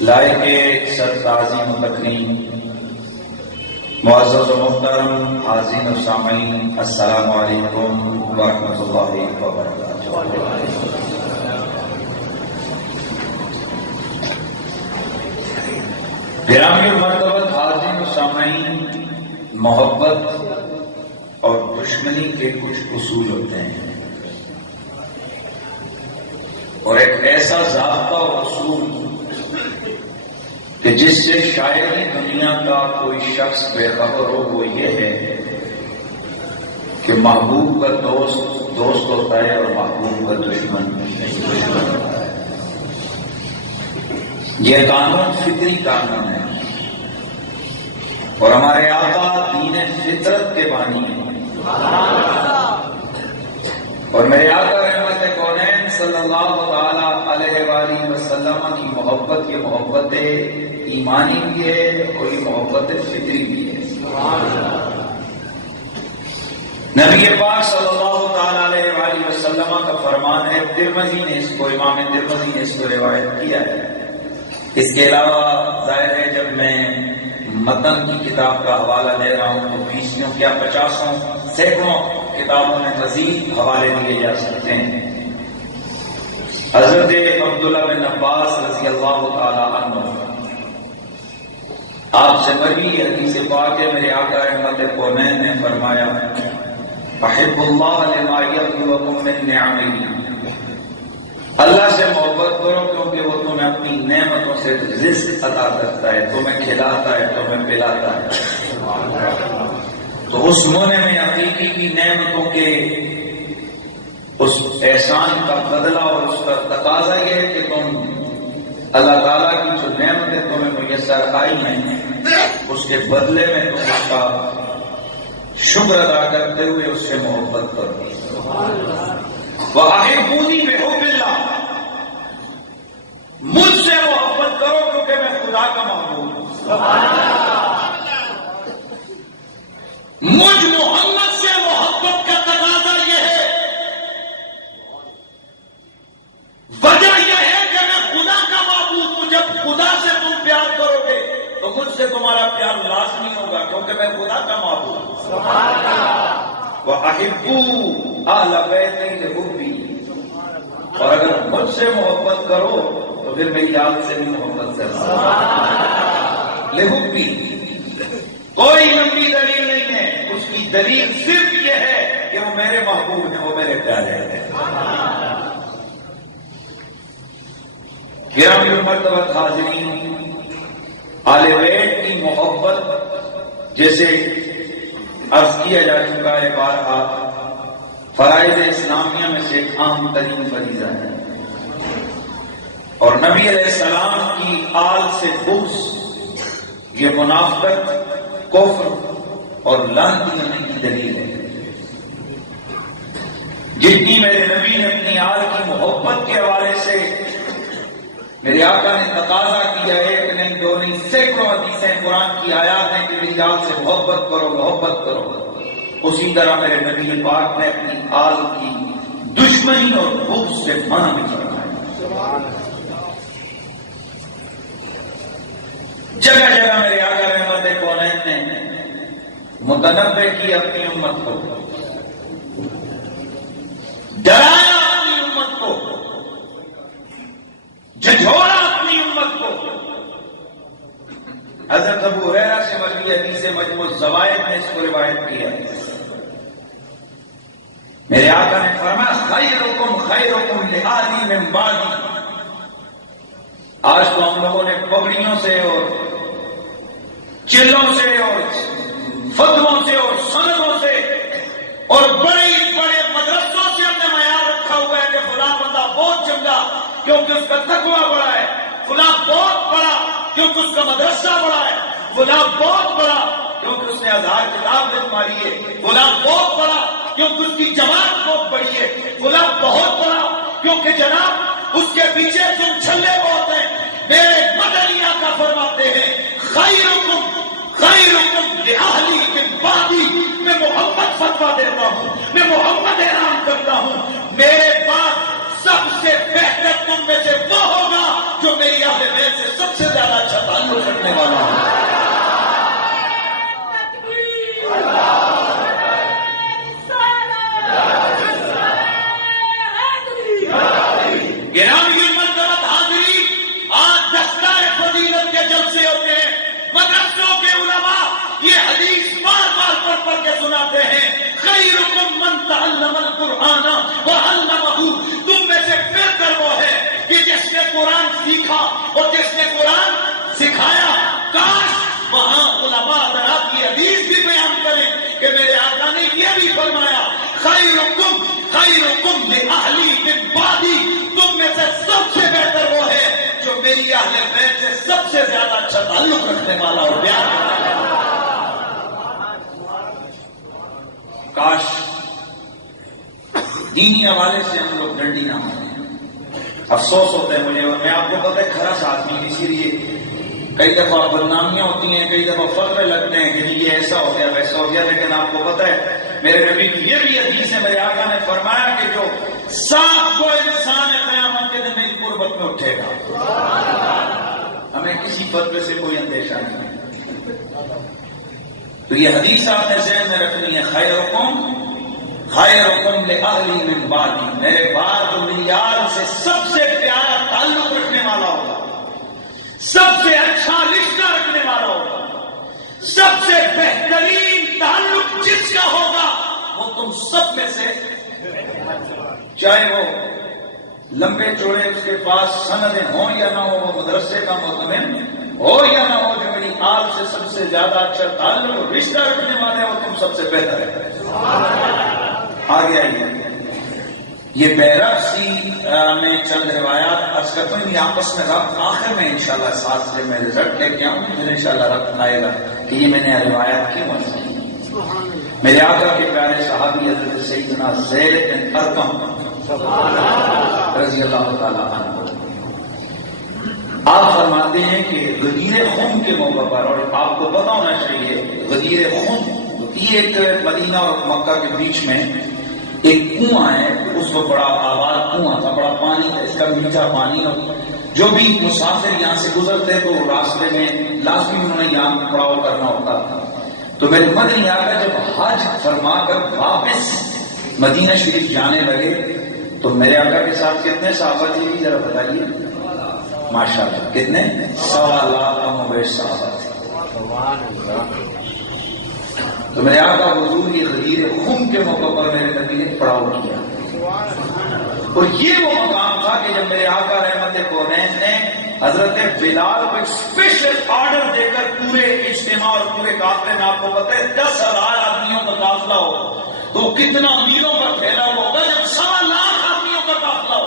لائق سر تعظیم و تکریم معزز و محترم حاضرین و سامعین، السلام علیکم ورحمۃ اللہ وبرکاتہ۔ گرامی مرتبہ حاضرین و سامعین، محبت اور دشمنی کے کچھ اصول ہوتے ہیں، اور ایک ایسا ضابطہ و اصول کہ جس سے شاید ہی دنیا کا کوئی شخص بے خبر ہو، وہ یہ ہے کہ محبوب کا دوست دوست ہوتا ہے اور محبوب کا دشمن ہوتا ہے۔ یہ قانون فطری قانون ہے، اور ہمارے آقا دین فطرت کے بانی ہیں، اور میرے آقا رحمت کونین صلی اللہ تعالی علیہ وآلہ وسلم کی محبت یہ محبت ایمانی بھی ہے اور یہ محبت فطری بھی ہے۔ نبی پاک صلی اللہ تعالی علیہ وآلہ وسلم کا فرمان ہے، ترمذی نے اس کو، امام ترمذی نے اس کو روایت کیا ہے۔ اس کے علاوہ ظاہر ہے جب میں متن کی کتاب کا حوالہ دے رہا ہوں تو 20 کیا 50 سینکڑوں کتابوں میں مزید حوالے دیے جا سکتے ہیں۔ حضرت عبداللہ بن عباس رضی اللہ تعالی عنہ آپ سے مروی حدیث پاک ہے، میرے آقا رحمت کونین نے فرمایا، احب اللہ لما یبلوکم من نعمہ، اللہ سے محبت کرو کیونکہ وہ تمہیں اپنی نعمتوں سے رزق عطا کرتا ہے، تمہیں کھلاتا ہے، تمہیں پلاتا ہے۔ تو اس مونے میں حقیقی کی نعمتوں کے اس احسان کا بدلہ اور اس کا تقاضا یہ ہے کہ تم اللہ تعالیٰ کی جو نعمتیں تمہیں میسر آئی ہیں اس کے بدلے میں تم اس کا شکر ادا کرتے ہوئے اس سے محبت کرو۔ وَأَحِبُّونِي بِحُبِّ اللَّهِ، مجھ سے محبت کرو کیونکہ میں خدا کا محبوب ہوں۔ مجھ محمد سے محبت کا تقاضا یہ ہے، وجہ یہ ہے کہ میں خدا کا محبوب ہوں۔ جب خدا سے تم پیار کرو گے تو مجھ سے تمہارا پیار لازمی ہوگا کیونکہ میں خدا کا محبوب ہوں۔ وَأَحِبُّوا أَهْلَ بَيْتِي لِحُبِّي، اور اگر مجھ سے محبت کرو تو پھر میری آل سے بھی محبت کرو۔ لِحُبِّي کوئی لمبی دلیل نہیں ہے، اس کی دلیل صرف یہ ہے کہ وہ میرے محبوب ہیں، وہ میرے پیارے ہیں۔ گرامی مرتبہ حاضرین، آل بیت کی محبت جیسے عرض کیا جا چکا ہے بارہا، فرائض اسلامیہ میں سے ایک عام ترین فریضہ ہے، اور نبی علیہ السلام کی آل سے بغض یہ منافقت، کفر اور لعنت ہونے کی دلیل ہے۔ جتنی میرے نبی نے اپنی آل کی محبت کے حوالے سے میرے آقا نے تقاضا کیا، ایک نہیں دو نہیں سینکڑوں حدیثیں قرآن کی آیات ہیں کہ میری آل سے محبت کرو محبت کرو، اسی طرح میرے نبی پاک نے اپنی آل کی دشمنی اور بغض سے منع بھی فرمایا۔ جگہ جگہ میرے آقا رحمت کونین نے متنبع کی اپنی امت کو، ڈرایا اپنی امت کو، جھنجھوڑا اپنی امت کو۔ حضرت ابو ہریرہ سے مروی حدیث مجموع الزوائد میں اس کو روایت کیا، میرے آقا نے فرمایا، خیرکم خیرکم لأہلی من بعدی۔ آج تو ہم لوگوں نے پگڑیوں سے اور چلوں سے اور فتووں سے اور سندوں سے اور بڑے بڑے مدرسوں سے ہم نے معیار رکھا ہوا ہے کہ فلاں بندہ بہت چنگا کیونکہ اس کا تقویٰ بڑا ہے، فلاں بہت بڑا کیونکہ اس کا مدرسہ بڑا ہے، فلاں بہت بڑا کیونکہ اس نے ازہر کتاب لکھ ماری ہے، فلاں بہت بڑا کیونکہ اس کی جماعت بہت بڑی ہے، فلاں بہت بڑا کیونکہ جناب اس کے پیچھے تم چھلے بہت ہیں۔ میرے مدنی آقا فرماتے ہیں، خیرکم خیرکم لأہلی من بعدی، میں محمد فتویٰ دیتا ہوں، میں محمد اعلان کرتا ہوں، میرے بعد سب سے بہتر تم میں سے وہ ہوگا جو میری اہل بیت سے سب سے رکھنے والا ہوں۔ گرامی مرتبہ حاضرین، آج دستار فضیلت کے جلسے ہوتے ہیں، مدرسوں کے علماء یہ حدیث بار بار پڑھ کے سناتے ہیں، خیرکم من تعلم القرآن وعلمہ، تم میں سے بہتر وہ ہے کہ جس نے قرآن سیکھا اور جس نے قرآن سکھایا۔ کاش وہاں علماء حضرات کی حدیث بھی بیان کریں کہ میرے آقا نے یہ بھی فرمایا، خیرکم لأہلی من بعدی، تم میں سے سب سے بہتر وہ ہے جو میری اہل بیت سے سب سے زیادہ اچھا تعلق رکھنے والا اور پیار کرنے والا۔ کاش دینی حوالے سے ہم لوگ ڈنڈی نہ ہوں۔ افسوس ہوتا ہے مجھے، اور میں آپ کو پتہ ہے کھرا آدمی، اسی لیے کئی دفعہ بدنامیاں ہوتی ہیں، کئی دفعہ فخر لگتے ہیں کہ یہ ایسا ہو گیا ویسا ہو گیا، لیکن آپ کو پتہ ہے میرے نبی کی یہ بھی حدیث ہے، میرے آقا نے فرمایا کہ جو صاف کو انسان قیامت کے دن میری قربت میں اٹھے گا، ہمیں کسی فتوے سے کوئی اندیشہ نہیں۔ تو یہ حدیث آپ نے ذہن میں رکھنی ہے، خیرکم لأہلی من بعدی، میرے بعد جو میری یار سے سب سے پیارا تعلق رکھنے والا ہوگا، سب سے اچھا رشتہ رکھنے والا ہوگا، سب سے بہترین تعلق جس کا ہوگا وہ تم سب میں سے، چاہے وہ لمبے چوڑے اس کے پاس سندیں ہوں یا نہ ہو، وہ مدرسے کا مطمئن ہو یا نہ ہو، جو میری آپ سے سب سے زیادہ اچھا تعلق اور رشتہ رکھنے والے ہو تم سب سے بہتر ہے۔ آگے آئیے، یہ بیرقسی میں چند روایات عرض کرتا ہوں، یہ آپس میں ربط آخر میں انشاءاللہ ساتھ سے میں رزلٹ لے کے آؤں، پھر انشاءاللہ ربط آئے گا کہ یہ میں نے روایات کیوں عرض کی۔ میرے آقا کے پیارے صحابی حضرت سیدنا زید بن ارقم رضی اللہ تعالیٰ عنہ، آپ فرماتے ہیں کہ غدیر خم کے موقع پر، اور آپ کو پتا ہونا چاہیے غدیر خم یہ ایک مدینہ اور مکہ کے بیچ میں ایک کنواں ہے، اس کو بڑا آباد کنواں تھا، بڑا پانی تھا، اس کا میٹھا پانی، اور جو بھی مسافر یہاں سے گزرتے تو راستے میں لازمی انہوں نے یہاں پڑاؤ کرنا ہوتا تھا۔ تو میرے مدنی آقا جب حج فرما کر واپس مدینہ شریف جانے لگے تو میرے آقا کے ساتھ کتنے صحابہ تھے ذرا بتائیے؟ ماشاءاللہ کتنے؟ 1.25 لاکھ کم و بیش صحابہ تھے۔ تو میرے آقا حضور یہ غدیر خم کے موقع پر میرے نبی نے پڑاؤ کیا، اور یہ وہ مقام تھا کہ جب میرے آقا رحمت کونین نے حضرت بلال کو اسپیشل آرڈر دے کر پورے اجتماع اور پورے قافلے میں، آپ کو پتہ ہے 10,000 آدمیوں کا قافلہ ہو تو کتنا میلوں پر پھیلا ہوا ہوگا، جب 1.25 لاکھ آدمیوں کا قافلہ ہو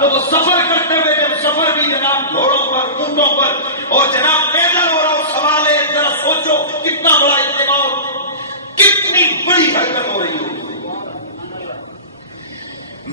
تو وہ سفر کرتے ہوئے، جب سفر بھی جناب گھوڑوں پر، اونٹوں پر، اور جناب پیدل ہو رہا ہو، سوال ہے ذرا سوچو کتنا بڑا اجتماع، کتنی بڑی حرکت ہو رہی ہو۔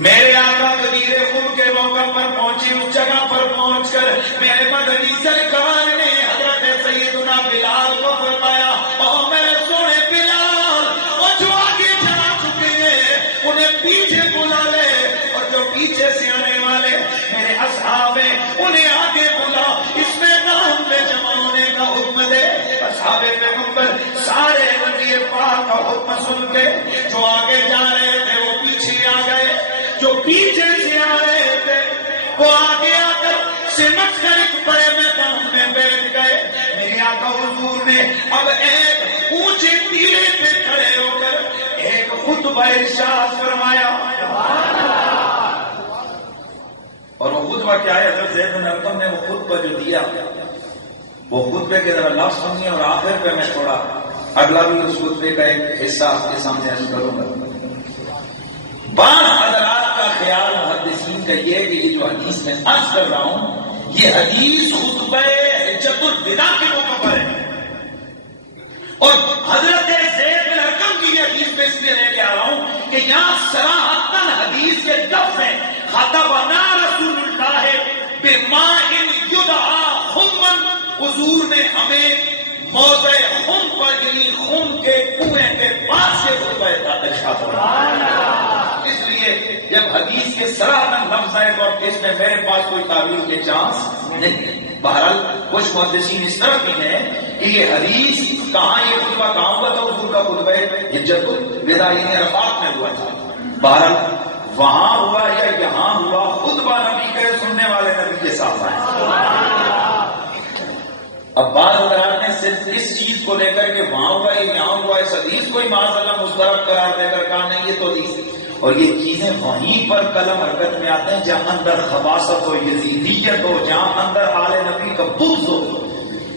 میرے آقا غدیر خم کے موقع پر پہنچی، اس جگہ پر پہنچ کر میرے مدنی سرکار نے حضرت سیدنا بلال کو فرمایا، اور میرے سونے بلال، اور جو آگے جا چکے ہیں انہیں پیچھے بلا لے، اور جو پیچھے سے آنے والے میرے اصحاب ہیں انہیں آگے بلا، اس میں نام میں جمع ہونے کا حکم دے۔ اصحاب پیغمبر سارے نبی پاک کا حکم سن کے جو آگے جا رہے تھے وہ پیچھے آ گئے، جو پیچھے سے آ رہے تھے وہ آگے آ کر سمٹ کر ایک بڑے میدان میں بیٹھ گئے۔ میرے آقا حضور نے اب ایک اونچے ٹیلے پہ کھڑے ہو کر ایک خطبہ ارشاد فرمایا، اور وہ خطبہ کیا ہے؟ حضرت زید بن ارقم نے وہ خطبہ جو دیا، وہ خطبے کے ذرا لفظ سنیے، اور آخر پہ میں تھوڑا اگلا بھی اس خطبے کا ایک حصہ آپ کے سامنے عرض کروں گا۔ بعض حضرات کا خیال محدثین کا یہ ہے کہ یہ جو حدیث میں عرض کر رہا ہوں یہ حدیث خطبہ حجت الوداع کے موقع پر ہے، اور حضرت زید بن ارقم کی یہ حدیث میں اس لیے لے کے آ رہا ہوں کہ یہاں صراحتاً حدیث کے لفظ ہیں، خطبنا رسول اللہ بماء یدعی خمًا، حضور نے ہمیں موضع خم پر، یعنی خم کے کنویں کے پاس سے خطبہ ارشاد فرمایا۔ اس لیے جب حدیث کے صراحتاً لفظ ہے تو اس میں میرے پاس کوئی تعویل کے چانس نہیں ہے۔ بہرحال کچھ محدثین اس طرح بھی ہیں کہ یہ حدیث کہاں، یہ خطبہ کہاں ہوا تھا؟ حضور کا خطبہ حجت الوداع یعنی عرفات میں ہوا تھا. بہرحال وہاں ہوا یا یہاں ہوا، خطبہ نبی کے سننے والے نبی کے ساتھ آئے. اب بعض حضرات نے صرف اس چیز کو لے کر کے وہاں ہوا یا یہاں ہوا اس حدیث کو ہی معاذ اللہ مسترد قرار دے کر کہا نہیں یہ تو حدیث. اور یہ چیزیں وہیں پر قلم حرکت میں آتے ہیں جہاں اندر خباثت ہو، یزیدیت ہو، جہاں اندر آل نبی کا بغض ہو،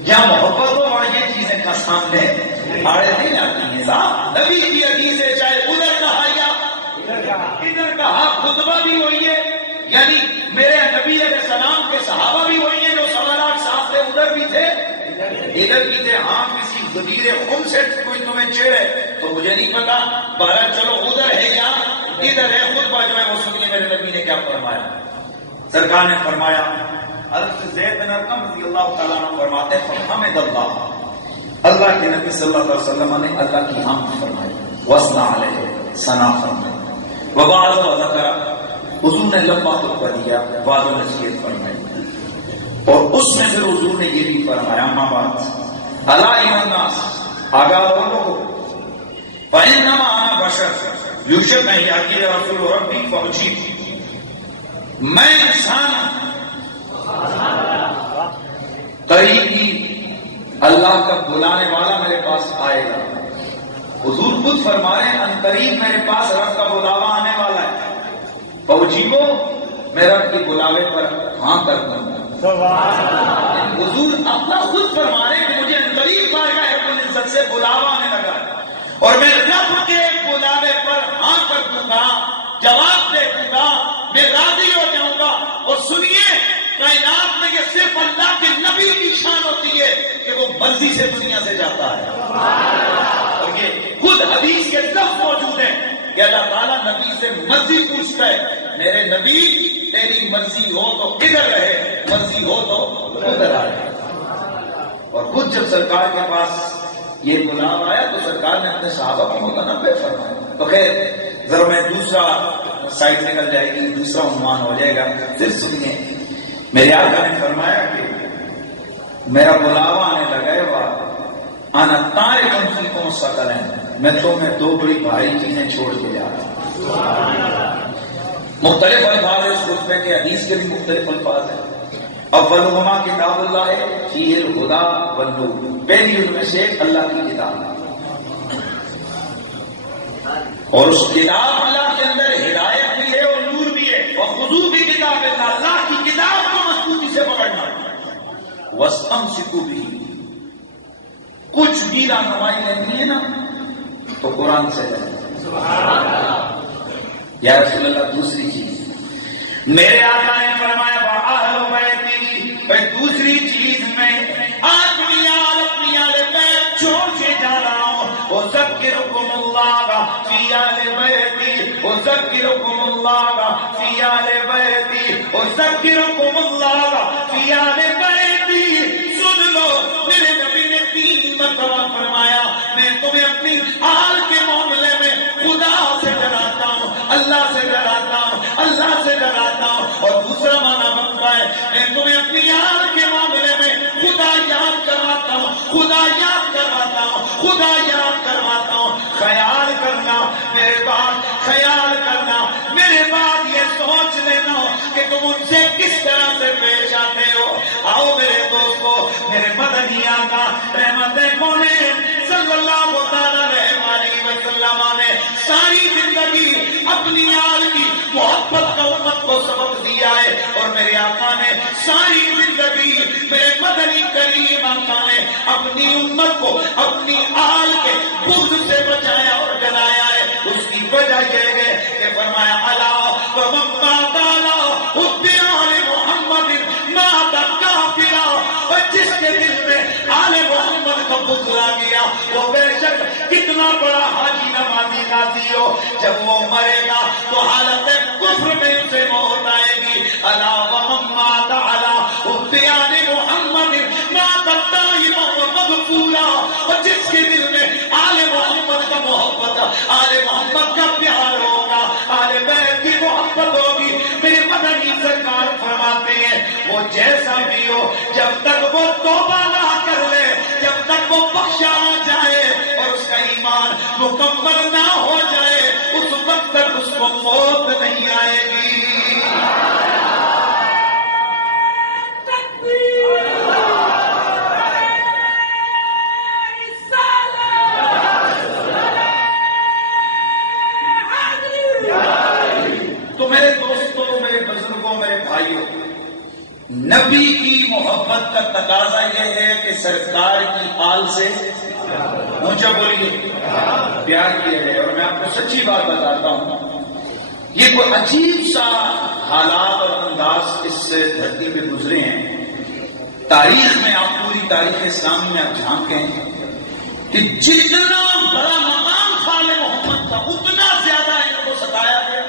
جہاں محبت ہو، وہاں یہ چیزیں کا سامنے آڑے نہیں آتی ہیں. صاحب نبی کی حدیث ہے، چاہے ادھر کہا یا ادھر کہا، خطبہ بھی وہی ہے. یعنی میرے نبی علیہ السلام کے صحابہ بھی وہی ہیں جو سوالات ساتھ تھے، ادھر بھی تھے ادھر بھی تھے. ہاں کسی غدیر خون سے کوئی تمہیں چھیڑے تو مجھے نہیں پتا، بہرحال چلو ادھر ہے یا ادھر ہے، خطبہ جو ہے وہ سنیے میرے نبی نے کیا فرمایا. سرکار نے فرمایا، حضرت زید بن ارقم رضی اللہ تعالیٰ عنہ فرماتے ہیں فحمد اللہ کے نبی صلی اللہ علیہ وسلم نے اللہ کی حمد فرمائی، وثنا علیہ، ثنا فرمائی. وبعض وذکر، حضور نے لمبا خطبہ دیا، بعض نصیحت فرمائی. اور اس میں پھر حضور نے یہ بھی فرمایا، اما بعد الا ایھا الناس، آگاہ ہو لوگو، فانما انا بشر یوشک ان یاتی رسول ربی فاجیب، میں انسان قریب ہی اللہ کا بلانے والا میرے پاس آئے گا. حضور خود فرما رہے ہیں ان قریب میرے پاس رب کا بلاوا آنے والا ہے. فاجیبو، میں رب کے بلاوے پر ہاں کر دوں گا. حضور اپنا خود فرما رہے ہیں کہ مجھے ان قریب بارگاہ رب العزت سے بلاوا آنے لگا ہے اور میں رب کے بلاوے پر ہاں کر دوں گا، جواب دے دوں گا، میں راضی ہو جاؤں گا. اور سنیے، کائنات میں یہ صرف اللہ کے نبی کی شان ہوتی ہے کہ وہ مرضی سے دنیا سے جاتا ہے. اور یہ خود حدیث کے لفظ موجود ہیں کہ اللہ تعالیٰ نبی سے مرضی پوچھتا ہے، میرے نبی تیری مرضی ہو تو ادھر رہے، مرضی ہو تو ادھر آئے. اور خود جب سرکار کے پاس یہ بلاوا آیا تو سرکار نے اپنے صحابہ کو متنبع فرمایا. تو خیر ذرا میں دوسرا سائڈ نکل جائے گی، دوسرا عنوان ہو جائے گا. پھر سنیے، میرے آقا نے فرمایا کہ میرا بلاوا آنے لگا ہے، وہ انا طارق فیکم ثقلین، میں تمہیں دو بڑی بھاری چیزیں چھوڑ کے جا رہا ہوں. مختلف الفاظ اس خطبے کے، حدیث کے بھی مختلف الفاظ ہیں. اولہما کتاب اللہ ہے فیہ الہدی والنور، پہلی ان میں سے اللہ کی کتاب، اور اس کتاب اللہ کے اندر ہدایت بھی ہے اور نور بھی ہے. وخذوا بکتاب اللہ، اللہ کی کتاب کو مضبوطی سے پکڑنا. واستمسکوا بہ، کچھ بھی رہنمائی لینی ہے نا تو قرآن سے لیں. یا رسول اللہ دوسری چیز میرے آقا نے فرمایا وَأَهْلُ بَيْتِهِ، دوسری چیز میں اپنی آل بیت چھوڑ کے جا رہا ہوں. وَذَكِّرُكُمُ اللَّهَ فِي آلِ بَيْتِي، وَذَكِّرُكُمُ اللَّهَ فِي آلِ بَيْتِي، وَذَكِّرُكُمُ اللَّهَ فِي آلِ بَيْتِي. سن لو، میرے نبی نے 3 مرتبہ فرمایا میں تمہیں اپنی آل کے معاملے میں خدا سے ڈراتا ہوں، اللہ سے ڈراتا ہوں، اللہ سے ڈراتا ہوں. اور دوسرا معنی بنتا ہے میں تمہیں اپنی آل کے معاملے میں خدا یاد کرواتا ہوں، خدا یاد کرواتا ہوں، خدا یاد کرواتا ہوں. خیال کرنا میرے بات، خیال کرنا میرے بات، یہ سوچ لینا کہ تم ان سے کس طرح سے پیش آتے ہو. آؤ میرے دوستو، میرے مدنی آقا رحمت کونین صلی اللہ علیہ وسلم نے ساری زندگی اپنی آل کی محبت کا امت کو سبق دیا ہے. اور میرے آقا نے ساری زندگی، میرے مدنی کریم آقا نے اپنی امت کو اپنی آل کے بغض سے بچایا اور ڈرایا ہے. اس کی وجہ یہ ہے کہ فرمایا الا ومن مات علی حب آل محمد مات کافرا، اور جس کے دل میں آل محمد کا بغض آ گیا وہ بے شک کتنا بڑا حاجی نمازی غازی ہو، جب وہ مرے گا تو حالت کفر میں اسے موت آئے گی. الا ومن مات علی حب آل محمد مات تائبا ومغفورا، اور جس کے دل میں آل محمد کا محبت، آل محمد کا پیار ہوگا، آل بیت کی محبت ہوگی، میرے مدنی سرکار فرماتے ہیں وہ جیسا بھی ہو، جب تک وہ توبہ نہ کر لے، جب تک وہ بخشا نہ جائے اور اس کا ایمان مکمل نہ ہو جائے، اس وقت تک اس کو موت نہیں آئے گی۔ تو میرے دوستوں، میرے بزرگوں، میرے بھائیوں، نبی کی محبت کا تقاضا یہ ہے کہ سرکار کی آل سے اونچا بولیے، پیار کیا ہے۔ اور میں آپ کو سچی بات بتاتا ہوں، یہ کوئی عجیب سا حالات اور انداز اس سے دھرتی پہ گزرے ہیں۔ تاریخ میں آپ پوری تاریخ اسلامی میں آپ جھانکیں کہ جتنا بڑا مقام خال محمد تھا، اتنا زیادہ ان کو ستایا گیا،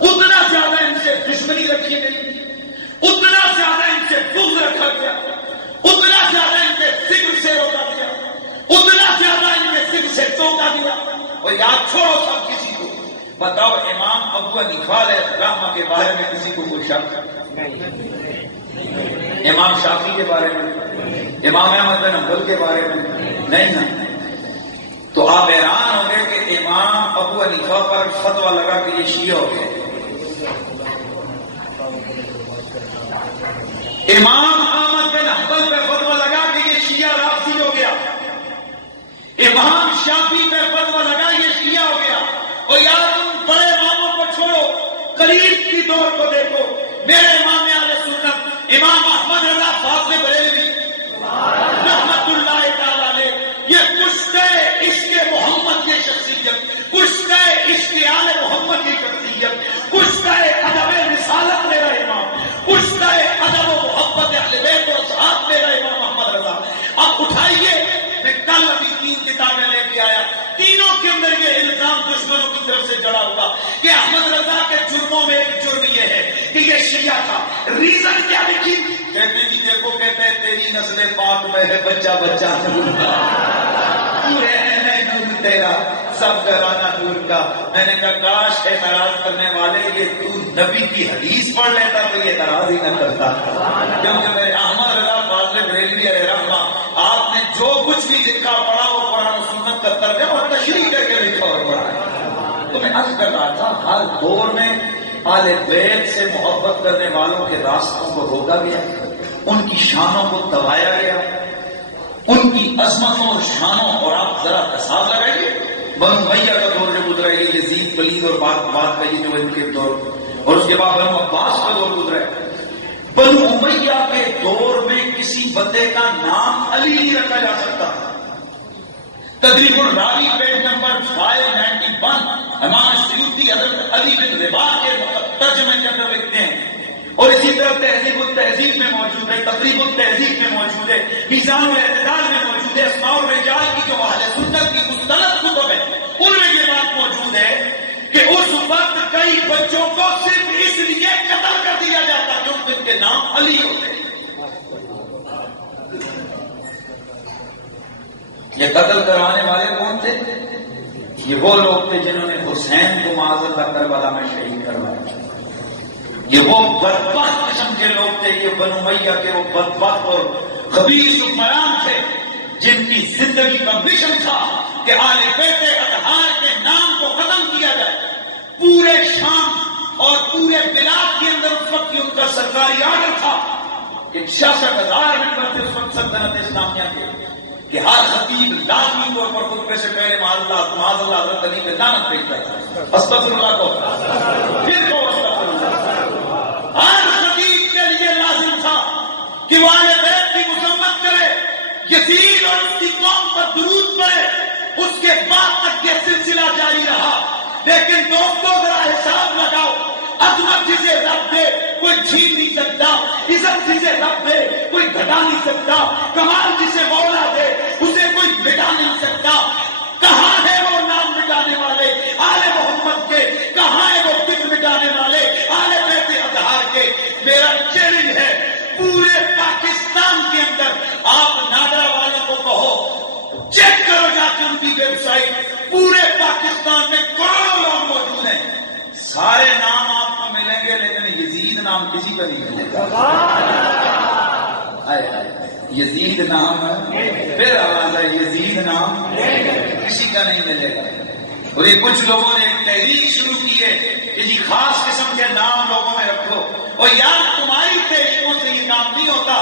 اتنا زیادہ ان سے دشمنی رکھی گئی، اتنا زیادہ ان سے بغض رکھا گیا، اتنا زیادہ ان کے ذکر سے روکا گیا، اتنا زیادہ ان کے ذکر سے ٹوکا گیا۔ اور یاد چھوڑو سب کسی کو، بتاؤ امام ابو حنیفہ علیہ رحمہ کے بارے میں کسی کو کوئی شک؟ امام شافعی کے بارے میں، امام احمد بن حنبل کے بارے میں نہیں نا؟ تو آپ حیران ہوں گے کہ امام ابو حنیفہ پر فتویٰ لگا کہ یہ شیعہ ہو گئے، امام احمد بن حنبل پہ فتویٰ لگا کہ یہ شیعہ رافضی ہو گیا، امام شافعی پہ فتویٰ لگا یہ شیعہ ہو گیا۔ اور یار تم بڑے اماموں کو چھوڑو، قریب کی دور کو دیکھو، میرے امام اہل سنت امام احمد رضا فاضل بریلوی رحمت اللہ تعالی علیہ، یہ کشتے عشق محمد کی شخصیت، کشتے عشق آل محمد کی شخصیت، کشتے ادب رسالت میرا امام، کشتے ادب و محبت اہل بیت و اصحاب میرا امام احمد رضا۔ اب اٹھائیے، میں کل ابھی 3 کتابیں لے کے آیا، تینوں کے اندر یہ الزام دشمنوں کی طرف سے جڑا ہوا کہ احمد رضا کے جرموں میں ایک جرم یہ ہے کہ یہ شیعہ تھا۔ ریزن کیا لکھی؟ کہتے جی دیکھو، کہتے ہیں تیری نسل پاک میں ہے بچہ بچہ نور کا، تو ہے نور تیرا سب گھرانہ نور کا۔ میں نے کہا کاش اعتراض کرنے والے یہ تو نبی کی حدیث پڑھ لیتا تو یہ اعتراض ہی نہ کرتا، کیونکہ میرے احمد رضا فاضل بریلوی علیہ رحمہ آپ نے جو کچھ بھی لکھا پڑھا وہ قرآن و سنت کا ترجمہ اور تشریح کر کے لکھا اور پڑھا ہے۔ تو میں عرض کر رہا تھا، ہر دور میں آل بیت سے محبت کرنے والوں کے راستوں کو روکا گیا، ان کی شانوں کو دبایا گیا، ان کی عظمتوں اور شانوں، اور آپ ذرا تصاویر لگائیے بنو امیہ کا دور جو گزرا ہے، یزید پلید اور بات کا یہ جو ان کے دور، اور اس کے بعد بنو عباس کا دور گزرا ہے۔ بنو امیہ کے دور میں کسی بندے کا نام علی نہیں رکھا جا سکتا۔ تدریب الراوی پیج نمبر 591 امام سیوطی حضرت علی بن رباح کے ترجمے کے اندر لکھتے ہیں، اور اسی طرح تہذیب التہذیب میں موجود ہے، تقریب التہذیب میں موجود ہے، میزان الاعتدال میں موجود ہے، اسماء الرجال کی جو اہل سنت کی مستند کتب ہے ان میں یہ بات موجود ہے کہ اس وقت کئی بچوں کو صرف اس لیے قتل کر دیا جاتا کیونکہ ان کے نام علی ہوتے۔ یہ قتل کروانے والے کون تھے؟ یہ وہ لوگ تھے جنہوں نے حسین کو معاذ اللہ کربلا میں شہید کروایا۔ یہ وہ بدبخت قسم کے لوگ تھے، یہ بنو امیہ کے وہ بدبخت اور خبیث حکمران تھے جن کی زندگی کا مشن تھا کہ آل بیت اطہار کے نام کو ختم کیا جائے۔ پورے شام اور پورے بلاد کے اندر اس وقت ان کا سرکاری آرڈر تھا کہ 66,000 ممبر تھے اس وقت سلطنت اسلامیہ کے، کہ ہر خطیب لازمی طور پر خطبے سے پہلے معاذ اللہ حضرت علی کے لعنت بھیجتا تھا، استغفر اللہ کو پھر کو استغفر اللہ۔ ہر خطیب کے لیے لازم تھا کہ وہ اہل بیت کی مذمت کرے، یزید اور اس کی قوم پر درود پڑے۔ اس کے بعد تک یہ سلسلہ جاری رہا، لیکن دوستوں ذرا حساب لگاؤ، عظمت جسے رب دے کوئی چھین نہیں سکتا، عزت جسے رب دے کوئی گھٹا نہیں سکتا، کمال جسے مولا دے اسے کوئی مٹا نہیں سکتا۔ کہاں ہے وہ نام مٹانے والے آل محمد کے؟ کہاں ہے وہ فکر مٹانے والے آل بیت اطہار کے؟ میرا چیلنج ہے پورے پاکستان کے اندر، آپ نادرا والوں کو کہو چیک کرو جا کے ان کی ویب سائٹ، پورے پاکستان میں کروڑوں لوگ موجود ہیں، سارے نام آپ کو ملیں گے لیکن یزید نام کسی کا نہیں ملے گا۔ آئے آئے یزید نام ہے، پھر آواز ہے یزید نام کسی کا نہیں ملے گا۔ اور یہ کچھ لوگوں نے ایک تحریک شروع کی ہے کہ جی خاص قسم کے نام لوگوں میں رکھو، اور یار تمہاری تحریکوں سے یہ کام نہیں ہوتا۔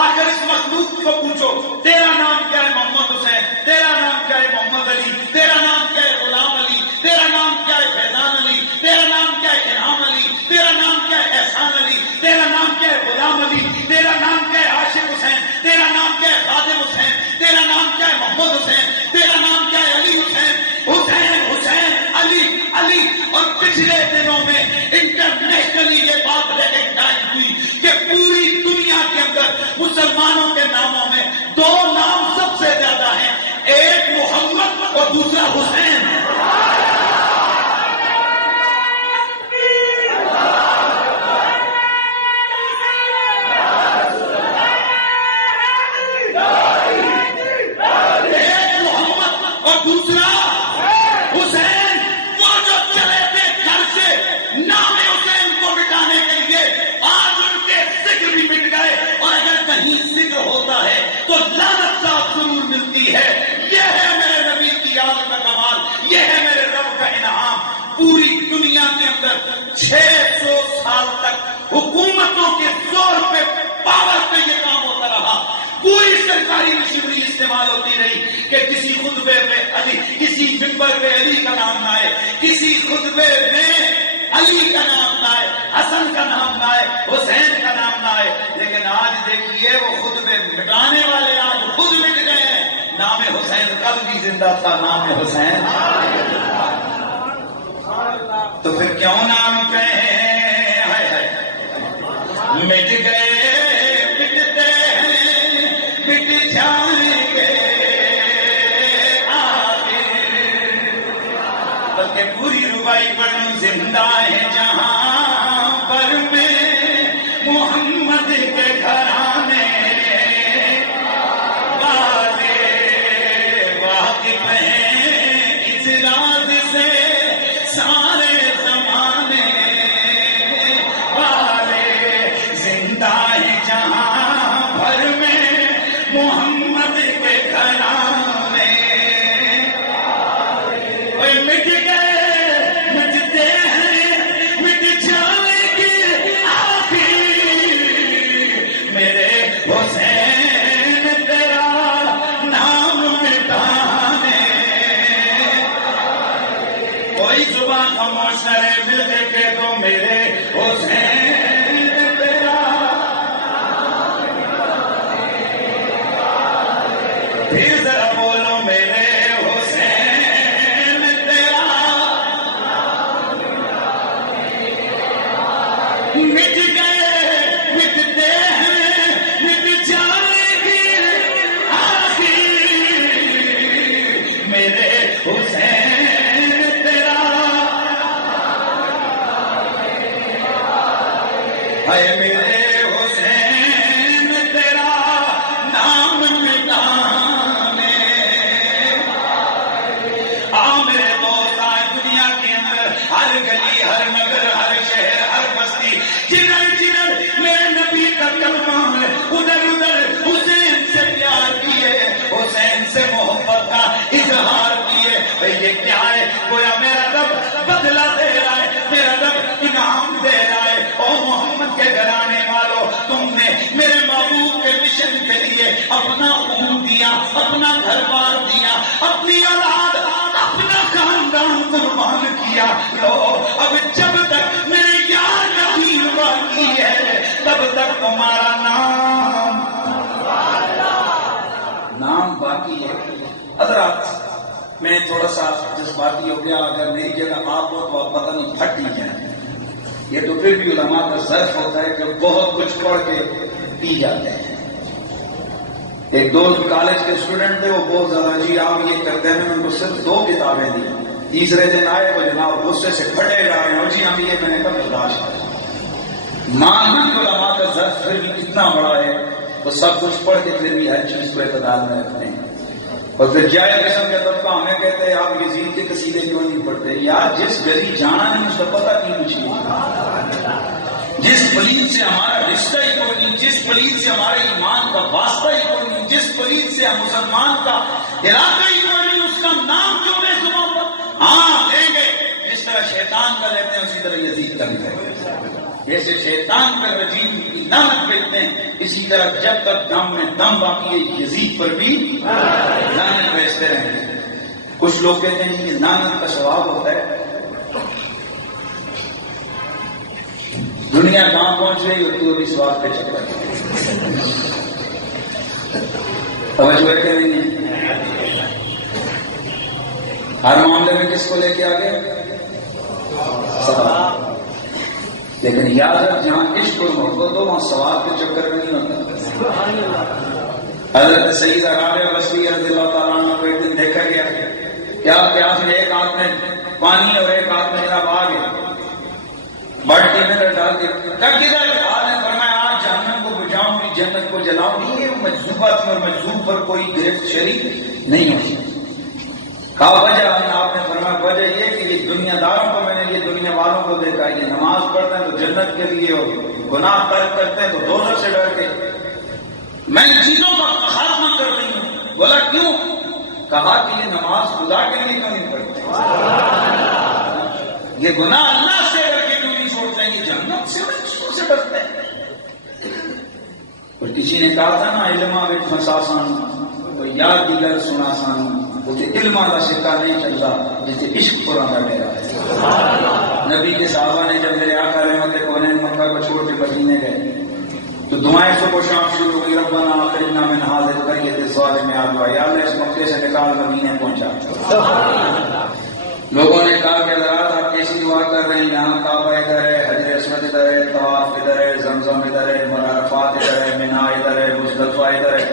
آخر اس مخلوق کو پوچھو تیرا نام کیا ہے؟ محمد حسین۔ تیرا نام کیا ہے؟ محمد علی۔ تیرا نام کیا ہے؟ غلام علی۔ تیرا نام کیا ہے؟ فیضان علی۔ تیرا نام کیا ہے؟ انعام علی۔ تیرا نام کیا ہے؟ احسان علی۔ تیرا نام کیا ہے؟ غلام علی۔ تیرا نام کیا ہے؟ عاشق حسین۔ تیرا نام کیا ہے؟ خادم حسین۔ تیرا نام کیا ہے؟ محمد حسین۔ تیرا نام کیا ہے؟ علی حسین۔ حسین حسین علی علی۔ اور پچھلے دنوں میں انٹرنیشنلی یہ بات ریکگنائز ہوئی کہ پوری دنیا کے اندر مسلمانوں کے ناموں میں دو نام سب سے زیادہ ہیں، ایک محمد اور دوسرا حسین۔ ایک محمد اور دوسرا حسین۔ وہ جو چلے تھے گھر سے نام حسین کو مٹانے کے لیے، آج ان کے ذکر بھی مٹ گئے، اور اگر کہیں ذکر ہوتا ہے تو لعنت صاف ضرور ملتی ہے۔ یہ ہے میرے نبی کی یاد کا کمال، یہ ہے میرے رب کا انعام۔ پوری دنیا کے اندر 600 سال تک حکومتوں کے زور پہ پاور پہ یہ کام ہوتا رہا، کوئی سرکاری مشینری استعمال ہوتی رہی کہ کسی خطبے پہ علی، کسی ممبر پہ علی کا نام نہ آئے، کسی خطبے میں علی کا نام نہ آئے، حسن کا نام نہ آئے، حسین کا نام نہ آئے۔ لیکن آج دیکھیے وہ خطبے مٹانے والے آج خود مٹ گئے ہیں۔ نام حسین کل بھی زندہ تھا، نام حسین۔ تو پھر کیوں نام کہیں مٹ گئے، مٹتے ہیں، مٹ جائیں گے آخر، بلکہ پوری ربائی پڑھوں زندہ ہے جہاں پر میں محمد کے گھرانے والے واقف ہیں اس راز سے، سارے زمانے والے زندہ ہے جہاں بھر میں محمد کے گھرانے۔ اوہ مٹ گئے، مٹتے ہیں، مٹ جائیں گے آخر، میرے حسین تیرا نام مٹانے۔ کوئی زبان خاموش نہ رہے، مل کے کہہ دو میرے حسین تیرا، پھر ذرا بولو میرے حسین تیرا، مٹ گئے، مٹتے ہیں، مٹ جائیں گے آخر، میرے حسین تیرا۔ اے میرے حسین تیرا نام مٹانے۔ آؤ میرے دوست، آج دنیا کے اندر ہر گلی، ہر نگر، ہر شہر، ہر بستی، جدھر جدھر میرے نبی کا کلمہ ہے، ادھر ادھر حسین سے پیار کیے، حسین سے محبت کا اظہار کیے۔ بھئی یہ کیا ہے؟ گویا میرا رب بدلہ دے رہا ہے، میرا رب انعام دے رہا ہے۔ او محمد کے گھرانے والوں، تم نے میرے محبوب کے مشن کے لیے اپنا خون دیا، اپنا گھر بار دیا، اپنی اولاد، اپنا خاندان قربان کیا۔ لو اب جب تک میرے یار نبی باقی ہے، تب تک تمہارا نام باقی ہے۔ حضرات، میں تھوڑا سا جذباتی ہو گیا، اگر میری جگہ آپ ہو تو آپ پتہ نہیں پھٹ ہی جائیں۔ یہ تو پھر بھی علماء کا ظرف ہوتا ہے کہ بہت کچھ پڑھ کے پی جاتے ہیں۔ ایک دوست کالج کے اسٹوڈنٹ تھے، وہ بہت زیادہ جی آپ یہ کرتے ہیں، ان کو صرف 2 کتابیں دی، تیسرے دن آئے وہ جناب غصے سے پھٹے جا رہے ہیں، جی ہم یہ میں نے کب برداشت کر ماننا کہ علماء کا ظرف پھر بھی کتنا بڑا ہے، وہ سب کچھ پڑھ کے پھر بھی ہر چیز کو اعتدال میں رکھتے ہیں۔ اور پھر جائے قسم کا طبقہ ہمیں کہتے ہیں آپ یزید کے قصیدے کیوں نہیں پڑھتے؟ یار جس گلی جانا نہیں اس کا پتہ نہیں، پوچھیے جس پلیت سے ہمارا رشتہ ہی کوئی نہیں نہیں، جس پلید سے ہمارے ایمان کا واسطہ ہی کوئی نہیں، جس پلید سے مسلمان کا ارادہ ہی کوئی نہیں، اس کا نام کیوں نہیں زبان پر؟ ہاں دیں گے، جس طرح شیطان کا لیتے ہیں اسی طرح یزید کا لیتے ہیں، جیسے شیطان پر رجیم کی لعنت بھیجتے ہیں اسی طرح جب تک دم میں دم باقی ہے یزید پر بھی لعنت بھیجتے رہیں گے۔ کچھ لوگ کہتے ہیں کہ لعنت کا ثواب ہوتا ہے، دنیا کہاں پہنچ رہی ہوتی ہے اس بات پہ چکر توجہ کہ نہیں ہے؟ ہر معاملے میں کس کو لے کے آگے؟ ثواب۔ لیکن یاد رکھ جہاں عشق اور محبت ہو وہاں ثواب کے چکر میں نہیں ہوتا۔ حضرت سیدہ رابعہ بصری رضی اللہ تعالیٰ عنہ کو ایک دن دیکھا گیا کیا پیاس میں ایک ہاتھ میں پانی اور ایک ہاتھ میں جناب آگ ہے، بالٹی میں ڈال دیا، کب کدھر آپ نے فرمایا آج جہنم کو بجاؤں گی جنت کو جلاؤں گی، یہ مجذوبہ تھی اور مجذوب پر کوئی گرفت شریک نہیں ہو سکتی۔ کہا وجہ؟ آپ نے فرمایا وجہ یہ کہ یہ دنیا داروں کو میں نے یہ دنیا والوں کو دیکھا، یہ نماز پڑھتے ہیں تو جنت کے لیے اور گناہ ترک کرتے ہیں تو دوزخ سے ڈر کے، میں ان چیزوں کا خاتمہ کر رہی ہوں۔ بولا کیوں؟ کہا کہ یہ نماز خدا کے لیے کیوں نہیں پڑھتے، یہ گناہ اللہ سے ڈر کے کیوں نہیں چھوڑتے ہیں، یہ جنت سے ڈرتے ہیں۔ اور کسی نے کہا تھا نا علم وچ مساسان تو یاد دلر سنا سان، اسے علم کا سکہ نہیں چلتا جسے عشق پرانا میرا ہے۔ نبی کے صحابہ نے جب میرے آقا رحمت کونین مکہ کو چھوڑ کے مدینے گئے تو دعائیں صبح و شام شروع ہوئی، ربنا اخرجنا من هذه القرية الظالم اهلها، یا اللہ اس مکے سے نکال مدینے پہنچا۔ لوگوں نے کہا کہ حضرات آپ کیسی دعا کر رہے ہیں، یہاں کعبہ ادھر ہے، حجر اسود ادھر ہے، طواف ادھر ہے، زمزم ادھر ہے، عرفات ادھر ہے، مینا ادھر ہے، مزدلفہ ادھر ہے،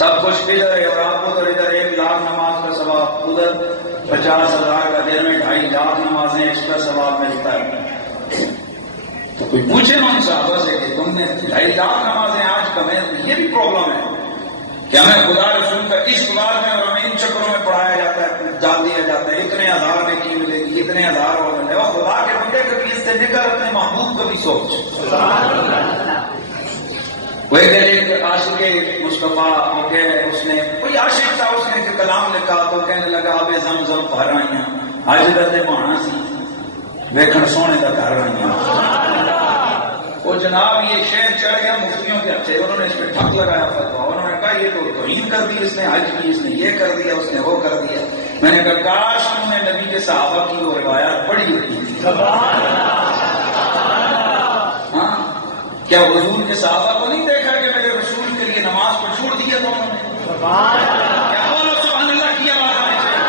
سب کچھ ادھر ہے، اور آپ ادھر 1,00,000 نماز کا ثواب، ادھر 50,000 کا، دن میں 2,50,000 نمازیں اس کا ثواب ملتا ہے۔ تو کوئی پوچھے نا ان صحابہ سے کہ تم نے 2,50,000 نمازیں آج کمیں، یہ بھی پرابلم ہے کہ ہمیں خدا رسول کا عشق بار میں اور ہمیں ان چکروں میں پڑھایا جاتا ہے، ڈال دیا جاتا ہے، اتنے ہزار میں کی ملے گی، اتنے ہزار اور ملے گا۔ خدا کے بندے کبھی اس سے نکل اپنے محبوب کو بھی سوچ۔ وہ ایک عاشق مصطفیٰ ہو گئے، اس نے کوئی عاشق تھا، اس نے کلام لکھا تو کہنے لگا اب زمزم بھر آئیاں اج دے مانا سی ویکھن سونے کا گھر آئیاں۔ وہ جناب یہ شہر چڑھ گیا مفتیوں کے ہتھے، انہوں نے اس پہ ٹھک لگایا فتوا، انہوں نے کہا یہ تو توہین کر دی، اس نے حج کی، اس نے یہ کر دیا، اس نے وہ کر دیا۔ میں نے کہا کاش انہوں نے نبی کے صحابہ کی وہ روایات پڑھی ہوتی تھی۔ ہاں کیا حضور کے صحابہ کو نہیں دیکھا کہ میرے رسول کے لیے نماز کو چھوڑ دیا تھا انہوں نے؟ کیا بولو سبحان اللہ کی آواز آنی چاہیے؟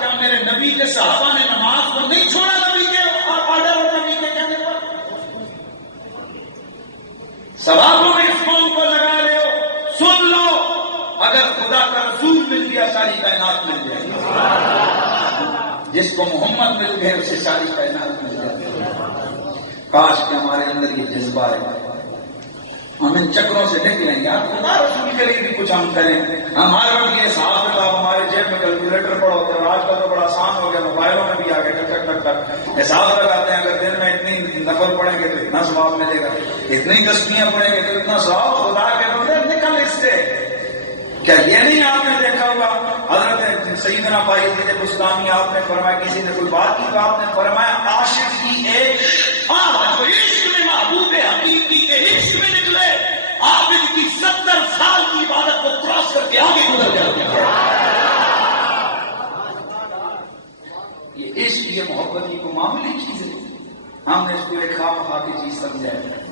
کیا میرے نبی کے صحابہ نے نماز کو نہیں چھوڑا نبی کے آرڈر اور نبی کے کہنے پر؟ ثوابوں میں اس قوم کو لگا لے، سن لو، اگر خدا کا رسول مل گیا ساری کائنات مل جائے گی، جس کو محمد مل گئے اسے ساری کائنات مل جائے گی۔ کاش کہ ہمارے اندر یہ جذبہ ہے، ہم ان چکروں سے نکلیں گے، آپ خدا رسول کے لیے بھی کچھ ہم کریں۔ ہمارے وقت یہ حساب کتاب ہمارے جیب میں کیلکولیٹر پڑا ہوتا ہے، اور آج کل تو بڑا آسان ہو گیا، موبائلوں میں بھی آ گئے، ٹک ٹک ٹک ٹک حساب لگاتے ہیں، اگر دن میں اتنی نفل پڑھیں گے تو اتنا ثواب ملے گا، اتنی تسبیحیں پڑھیں گے تو اتنا ثواب۔ خدا کے بندے نکل اس سے۔ کیا یہ نہیں آپ نے دیکھا ہوگا حضرت سیدنا بایزید بستامی آپ نے فرمایا، کسی نے کوئی بات کی تو آپ نے فرمایا عاشق کی ایک عشق میں محبوب حقیقی کے عشق میں نکلے، آپ ان کی 70 سال کی عبادت کو کراس کر کے آگے گزر جاتے ہیں۔ یہ عشق یہ محبت کی کوئی معمولی چیز ہے، ہم نے اس کو ایک خواہ کی چیز سمجھا ہے۔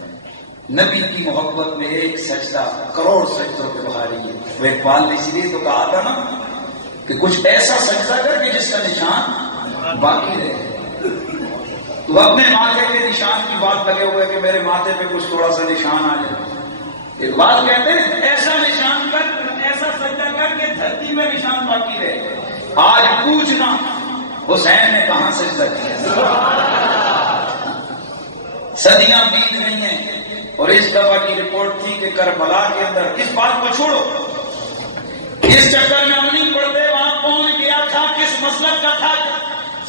نبی کی محبت میں ایک سجدہ کروڑ سجدوں کے بہاری ہے۔ وہ اقبال نے اس لیے تو کہا تھا نا کہ کچھ ایسا سجدہ کر کے جس کا نشان باقی رہے۔ تو اپنے ماتھے کے نشان کی بات لگے ہوئے کہ میرے ماتھے پہ کچھ تھوڑا سا نشان آ جائے، اقبال کہتے ہیں ایسا نشان کر، ایسا سجدہ کر کے دھرتی میں نشان باقی رہے۔ آج پوچھنا حسین نے کہاں سجدہ کیا، صدیاں بیت گئی ہیں، اور اس دفعہ کی رپورٹ تھی کہ کربلا کے اندر، اس بات کو چھوڑو اس چکر میں ہم نہیں پڑھتے وہاں کون گیا تھا، کس مسلک کا تھا،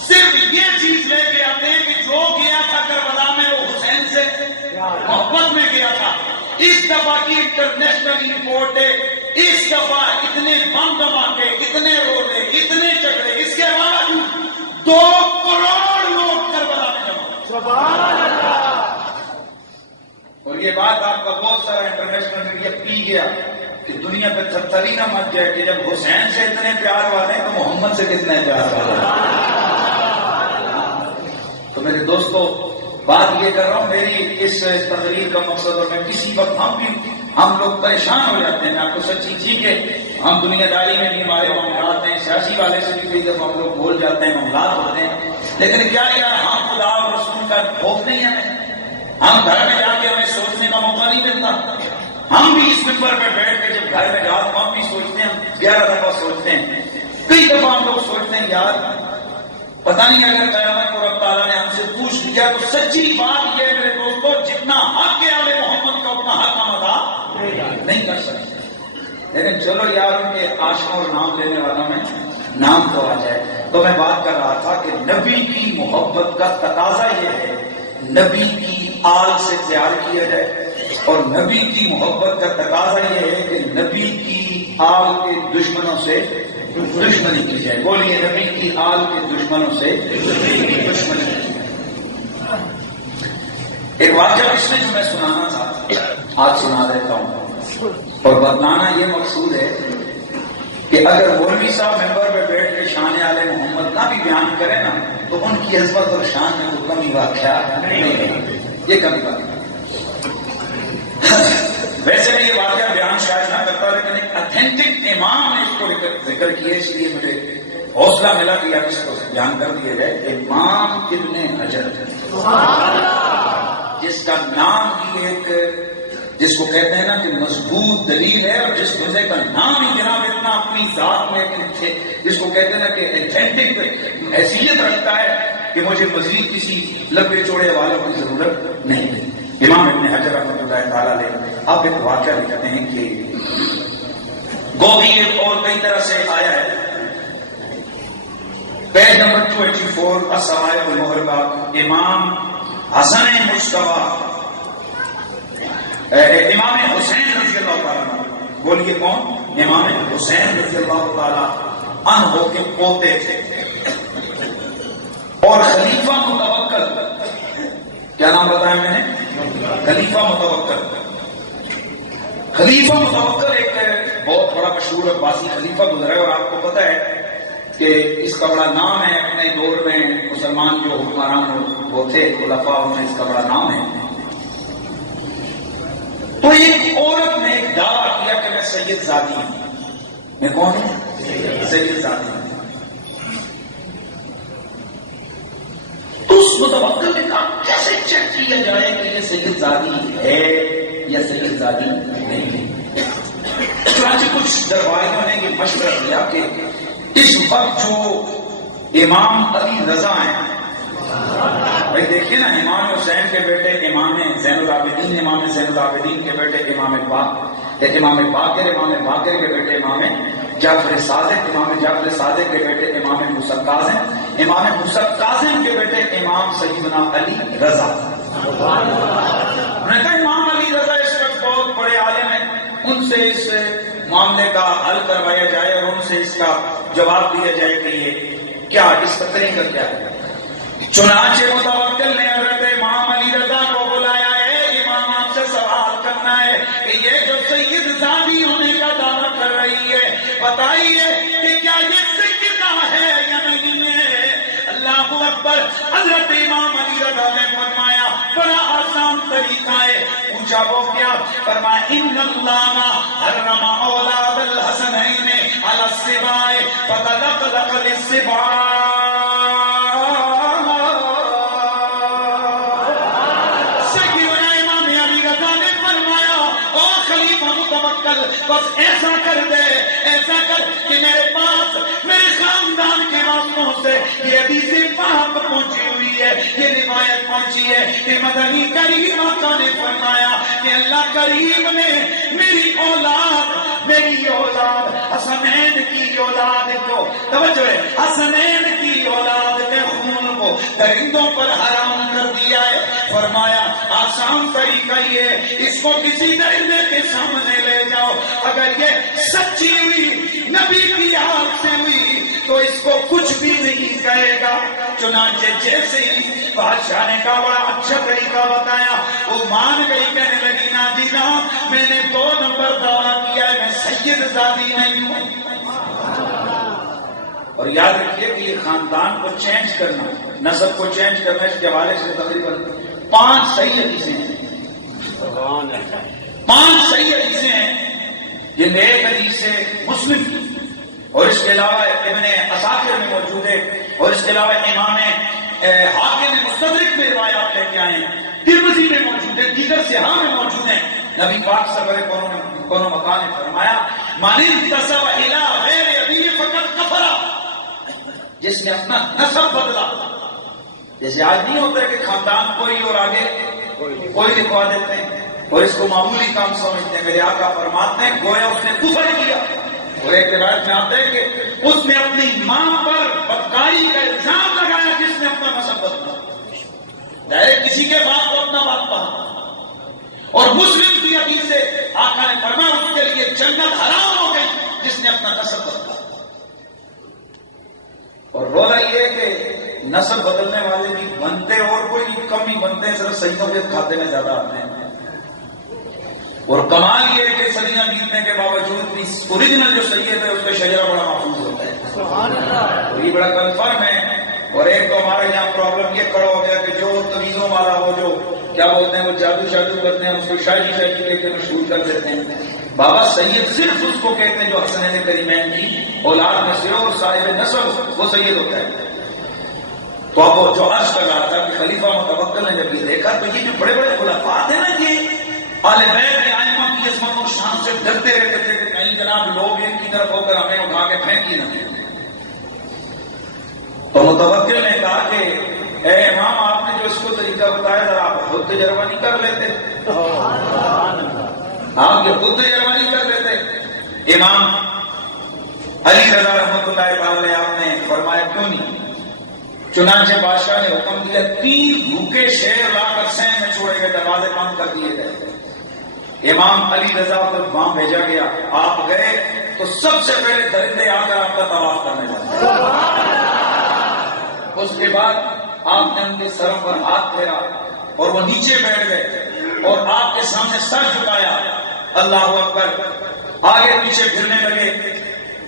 صرف یہ چیز لے کے آتے ہیں کہ جو گیا تھا کربلا میں وہ حسین سے محبت میں گیا تھا۔ اس دفعہ کی انٹرنیشنل رپورٹ ہے، اس دفعہ اتنے بم دھماکے، اتنے روزے، اتنے جھگڑے، اس کے باوجود 2 کروڑ لوگ کربلا میں جمع. سبحان اللہ. اور یہ بات آپ کا بہت سارا انٹرنیشنل میڈیا پی گیا کہ دنیا پہ تھر ہی نہ مچ جائے کہ جب حسین سے اتنے پیار والے ہیں تو محمد سے کتنے پیار والے ہیں. تو میرے دوستو، بات یہ کر رہا ہوں، میری اس تقریر کا مقصد، اور میں کسی وقت ہم لوگ پریشان ہو جاتے ہیں. میں آپ کو سچی ٹھیک ہے، ہم دنیا داری میں بھی ہمارے معاملات ہیں، سیاسی والے سے بھی کئی دفعہ ہم لوگ بول جاتے ہیں، معاملات ہوتے ہیں، لیکن کیا یار ہم خدا اور رسول کا خوف نہیں ہے. ہم گھر میں جا کے ہمیں سوچنے کا موقع نہیں ملتا. ہم بھی اس ممبر پہ بیٹھ کے جب گھر میں جاتے ہیں ہم بھی سوچتے ہیں، 11 دفعہ سوچتے ہیں، کئی دفعہ ہم لوگ سوچتے ہیں یار پتہ نہیں اگر قیامت کو رب تعالیٰ نے ہم سے پوچھ لیا تو سچی بات یہ میرے دوستوں، جتنا حق ہے آل محمد کا اتنا حق ہم ادا نہیں کر سکتے. لیکن چلو یار ان کے عاشقوں اور نام لینے والوں میں نام تو آ جائے. تو میں بات کر رہا تھا کہ نبی کی محبت کا تقاضا یہ ہے نبی کی آل سے پیار کیا جائے، اور نبی کی محبت کا تقاضا یہ ہے کہ نبی کی آل کے دشمنوں سے دشمنی کی جائے. بولیے نبی کی آل کے دشمنوں سے دشمنی. ایک واقعہ اس میں جو میں سنانا تھا آج سنا دیتا ہوں، اور بتلانا یہ مقصود ہے کہ اگر مولوی صاحب ممبر پہ بیٹھ کے شان آل محمد نہ بھی بیان کرے نا تو ان کی عظمت اور شان میں تو کمی واقعہ نہیں ہے. یہ کمی واقعہ ویسے میں یہ واقعہ بیان شاید نہ کرتا، لیکن ایک اتھینٹک امام نے اس کو ذکر کیا، اس لیے مجھے حوصلہ ملا کہ یار اس کو بیان کر دیا جائے. امام ابن حجر، جس کا نام ہی ایک، جس کو کہتے ہیں نا کہ مضبوط دلیل ہے، اور جس بندے کا نام ہی جناب اتنا اپنی ذات میں جس کو کہتے ہیں نا کہ اتھینٹک حیثیت رکھتا ہے کہ مجھے مزید کسی لمبے چوڑے والوں کی ضرورت نہیں ہے. امام ابن حجر رحمۃ اللہ تعالیٰ علیہ آپ ایک واقعہ لکھتے ہیں کہ گوبھی ایک اور کئی طرح سے آیا ہے. پیج نمبر 284 الصواعق المحربہ، امام حسن مجتبیٰ، امام حسین رضی اللہ تعالیٰ، بولیے کون؟ امام حسین رضی اللہ تعالیٰ عنہ کے پوتے تھے، اور خلیفہ متوکل، کیا نام بتایا میں نے؟ خلیفہ متوکل. خلیفہ متوکل ایک بہت بڑا مشہور عباسی خلیفہ گزرا ہے، اور آپ کو پتہ ہے کہ اس کا بڑا نام ہے اپنے دور میں مسلمان جو حکمران وہ تھے خلفاء، ان میں اس کا بڑا نام ہے. تو ایک عورت نے ایک دعویٰ کیا کہ میں سید زادی ہوں. میں کون ہوں؟ سید زادی ہوں. تو اس متوکل نے کہا کیسے چیک کیا جائے کہ یہ سید زادی ہے یا سید زادی نہیں ہے. چنانچہ کچھ درباریوں نے یہ مشورہ دیا کہ اس وقت جو امام علی رضا ہیں، بھائی دیکھیے نا، امام حسین کے بیٹے امام زین العابدین، امام زین العابدین کے بیٹے امام باقر، امام باقر کے بیٹے امام جعفر صادق، امام جعفر صادق کے بیٹے امام موسیٰ کاظم، امام موسیٰ کاظم کے بیٹے امام سیدنا علی رضا. میں نے کہا امام علی رضا اس وقت بہت بڑے عالم ہیں، ان سے اس معاملے کا حل کروایا جائے اور ان سے اس کا جواب دیا جائے کہ یہ کیا اس کا طریقہ کیا ہے. چنانچہ متوکل نے حضرت امام علی رضا کو بلایا ہے، امام آپ سے سوال کرنا ہے کہ یہ جو سید زادی ہونے کا دعویٰ کر رہی ہے، بتائیے کہ کیا یہ سیدہ ہے یا نہیں ہے. اللہ اکبر. حضرت امام علی رضا نے فرمایا بڑا آسان طریقہ ہے. پوچھا وہ کیا؟ فرمایا ان اللہ حرم اولاد الحسنین علی السباع فتلقلق للسباع. بس ایسا کر دے، ایسا کر کہ میرے پاس میرے خاندان کے راستوں سے یہ حدیث پاک پہنچی ہوئی ہے، یہ روایت پہنچی ہے کہ مدنی کریم آقا نے فرمایا کہ اللہ کریم نے میری اولاد حسنین کی اولاد کو، توجہ ہے، حسنین کی اولاد کے خون کو درندوں پر حرام کر دیا ہے. فرمایا آسان طریقہ یہ، اس کو کسی درندے کے سامنے لے جاؤ، اگر یہ سچی ہوئی نبی کی آنکھ سے ہوئی تو اس کو کچھ بھی نہیں کہے گا۔ چنانچہ جیسے ہی بادشاہ نے کہا بڑا اچھا طریقہ بتایا، وہ مان گئی، کہنے لگی نادینا میں نے 2 نمبر دعویٰ کیا ہے، میں سید زادی نہیں ہوں۔ اور یاد رکھیے کہ یہ خاندان کو چینج کرنا، نسب کو چینج کرنا، اس کے حوالے سے تقریباً 5 صحیح حدیثیں ہیں، 5 صحیح حدیثیں ہیں، جن میں ایک حدیث سے مسلم کی، اور اس کے علاوہ ابن عساکر میں موجود ہے، اور اس کے علاوہ امام حاکم مستدرک میں روایات لے کے آئے ہیں، ترمذی میں موجود ہے، دیگر صحاح میں موجود ہیں۔ نبی پاک سرور کونو مکان نے فرمایا من انتسب الی غیر ابیہ فقد کفر، جس نے اپنا نسب بدلا، جیسے آج نہیں ہوتا ہے کہ خاندان کوئی اور آگے کوئی لکھوا دیتے ہیں اور اس کو معمولی کام سمجھتے ہیں۔ میرے آقا فرماتے ہیں گویا اس نے کفر کیا، اور ایک روایت میں آتا ہے کہ اس نے اپنی ماں پر بدکاری کا الزام لگایا جس نے اپنا نسب بدلا، ڈائریکٹ کسی کے باپ کو اپنا باپ کہا۔ اور مسلم کی حدیث سے آقا نے فرمایا اس کے لیے جنت حرام ہو گئی جس نے اپنا نسب بدلا۔ اور رولا یہ کہ نسب بدلنے والے بھی بنتے اور کوئی کم ہی بنتے ہیں، صرف سیدوں کے کھاتے میں زیادہ آتے ہیں۔ اور کمال یہ ہے کہ صدیاں بیتنے کے باوجود بھی اوریجنل جو سید ہے اس کا شجرہ بڑا محفوظ ہوتا ہے، سبحان اللہ، یہ بڑا کنفرم ہے۔ اور ایک تو ہمارے یہاں پرابلم یہ کھڑا ہو گیا کہ جو تمیزوں والا ہو، جو کیا بولتے ہیں وہ جادو شادو کرتے ہیں، اس کو شاعری لے کے مشہور کر دیتے ہیں۔ بابا سید صرف اس کو کہتے ہیں جو حسنین کریمین کی اولاد میں سے اور صاحب نسب وہ سید ہوتا ہے۔ تو اب وہ جو عرض کر رہا تھا کہ خلیفہ متوکل نے جب یہ دیکھا تو یہ جو بڑے بڑے خلفاء ہیں نا، یہ اہل بیت ائمہ کی عظمت اور شان سے ڈرتے رہتے تھے کہ کہیں جناب لوگ ان کی طرف ہو کر ہمیں اٹھا کے پھینکی نہ دیں۔ تو متوکل نے کہا کہ اے امام آپ نے جو اس کو طریقہ بتایا ذرا آپ خود تجربہ نہیں کر لیتے، آپ یہ خود تجربہ نہیں کر لیتے۔ امام علی رضا رحمۃ اللہ تعالی آپ نے فرمایا کیوں نہیں؟ چنانچہ بادشاہ نے حکم دیا 3 بھوکے شیر لا کر سین میں چھوڑے گئے، دروازے بند کر دیے گئے۔ امام علی رضا کو وہاں بھیجا گیا، آپ گئے تو سب سے پہلے درندے آ کر آپ کا طواف کرنے لگے۔ اس کے بعد آپ نے ان کے سروں پر ہاتھ پھیرا اور وہ نیچے بیٹھ گئے اور آپ کے سامنے سر جھکایا، اللہ اکبر، آگے پیچھے پھرنے لگے۔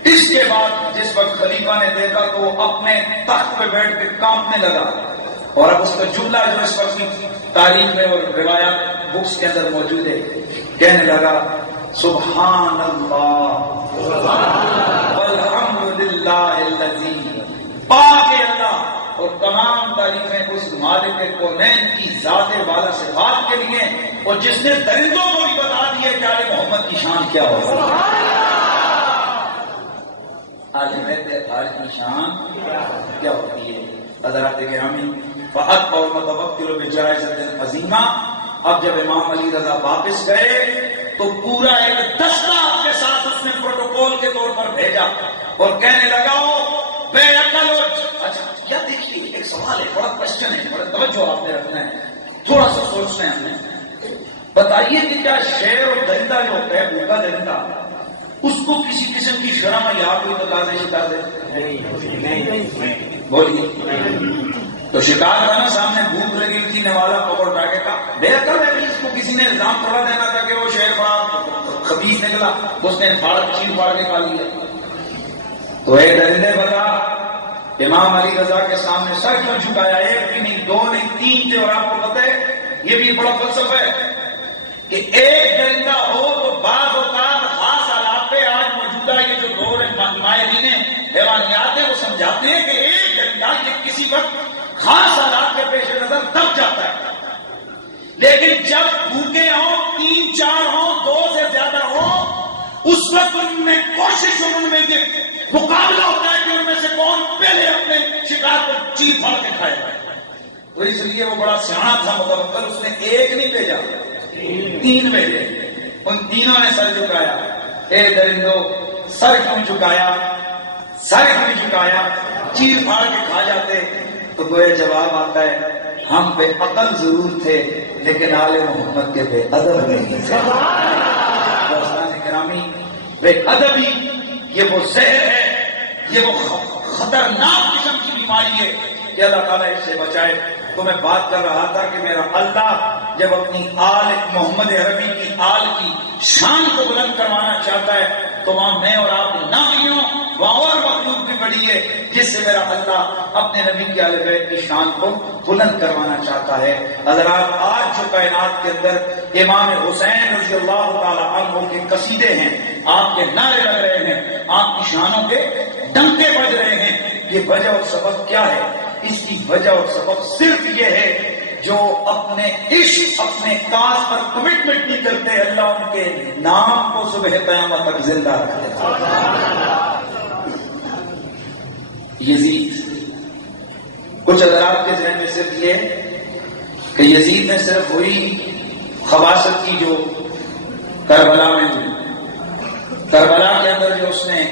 اس کے بعد جس وقت خلیفہ نے دیکھا تو وہ اپنے تخت پہ بیٹھ کے کانپنے لگا، اور اب اس کا جملہ جو اس وقت کی تاریخ میں اور روایات بکس کے اندر موجود ہے، کہنے لگا سبحان اللہ والحمد للہ الذی، پاک اللہ اور تمام تعریفیں اس مالک کونین کی ذات والا صفات کے لیے، اور جس نے درندوں کو بھی بتا دیا کہ آل محمد کی شان کیا ہوگا۔ آل بیت اطہار کی شان کیا ہوتی ہے؟ حضرات گرامی، فحق اور متوکل بجائزۃ عظیمہ۔ اب جب امام علی رضا واپس گئے تو پورا ایک دستہ آپ کے ساتھ اس نے پروٹوکول کے طور پر بھیجا اور کہنے لگا بے عقل ہو۔ اچھا یا دیکھیے ایک سوال ہے، بڑا کوشچن ہے، بڑا توجہ آپ نے رکھنا ہے، تھوڑا سا سوچنا ہے ہم نے۔ بتائیے کہ کیا شیر اور درندہ جو ہوتا ہے، بھوکا درندہ، اس کو کسی قسم کی شرم یا کوئی تقاضے شکار دیتے؟ بولیے۔ تو شکار تھا نا، سامنے بھوک لگی تھی، نوالا پکڑ اٹھا کے کہا بے عقل ہے، اس کو کسی نے الزام تھوڑا دینا تھا کہ وہ شیر بڑا خبیث نکلا، اس نے چیر پاڑ کے کھا لیا۔ تو اے درندے بتا، امام علی رضا کے سامنے سر کیوں جھکایا؟ 1 بھی نہیں، 2 نہیں، 3 تھے، اور آپ کو پتہ ہے یہ بھی بڑا فلسفہ ہے کہ ایک درندہ ہو تو بعض اوقات خاص حالات پہ، آج موجودہ یہ جو دور ماہرین حیوانیات ہیں وہ سمجھاتے ہیں کہ ایک درندہ یہ کسی وقت خاص حالات کے پیش نظر دب جاتا ہے، لیکن جب بھوکے ہوں، 3 4 ہوں، 2 سے زیادہ ہوں، اس وقت ان میں کوشش اور ان میں یہ مقابلہ ہوتا ہے کہ ان میں سے کون پہلے اپنے شکار کو چیر پھاڑ کے کھائے گا۔ تو اس لیے وہ بڑا سیاح تھا متوکل، اس نے 1 نہیں بھیجا، 3 بھیجے، ان تینوں نے سر جھکایا۔ اے درندو سر کیوں جھکایا؟ سر کیوں جھکایا؟ چیر پھاڑ کے کھا جاتے۔ تو کوئی جواب آتا ہے ہم بے عقل ضرور تھے لیکن آل محمد کے بے ادب نہیں تھے. دوستان گرامی، بے ادبی یہ وہ زہر ہے، یہ وہ خطرناک قسم کی بیماری ہے کہ اللہ تعالیٰ اس سے بچائے. تو میں بات کر رہا تھا کہ میرا اللہ جب اپنی آل محمد عربی کی آل کی شان کو بلند کروانا چاہتا ہے تو وہاں میں اور آپ نہ بھی ہوں، وہاں اور مخلوق بھی بڑی ہے جس سے میرا اللہ اپنے نبی کے آل بیت کی شان کو بلند کروانا چاہتا ہے. حضرات، آج جو کائنات کے اندر امام حسین رضی اللہ تعالیٰ عنہ کے قصیدے ہیں، آپ کے نعرے لگ رہے ہیں، آپ کی شانوں کے ڈنکے بج رہے ہیں، یہ وجہ اور سبب کیا ہے؟ اس کی وجہ اور سبب صرف یہ ہے جو اپنے عشق، اپنے کاز پر کمٹمنٹ نہیں کرتے، اللہ ان کے نام کو صبح قیامت تک زندہ رکھتے ہیں. یزید، کچھ حضرات کے ذہن میں صرف یہ کہ یزید نے صرف وہی خباثت کی جو کربلا میں ہوئی. کربلا کے اندر جو اس نے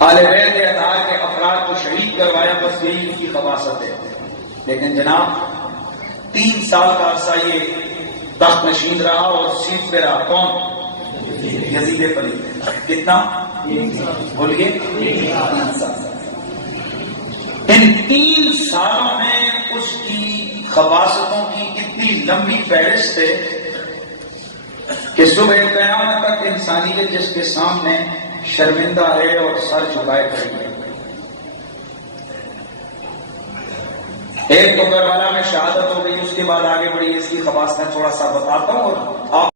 آل بیت اطہار کے افراد کو شہید کروایا، بس یہی ان کی خباثت ہے. لیکن جناب 3 سال کا عرصہ یہ تخت نشین رہا اور سیٹ پہ رہا. کون؟ یزید پلید. کتنا؟ بولیے. 3 سال. ان 3 سالوں میں اس کی خباثتوں کی اتنی لمبی فہرست ہے کہ صبح قیامت تک انسانیت جس کے سامنے شرمندہ ہے اور سر جھکائے کھڑی ہے. ایک تو کربلا میں شہادت ہو گئی، اس کے بعد آگے بڑھی. اس کی خباثتیں تھوڑا سا بتاتا ہوں اور آپ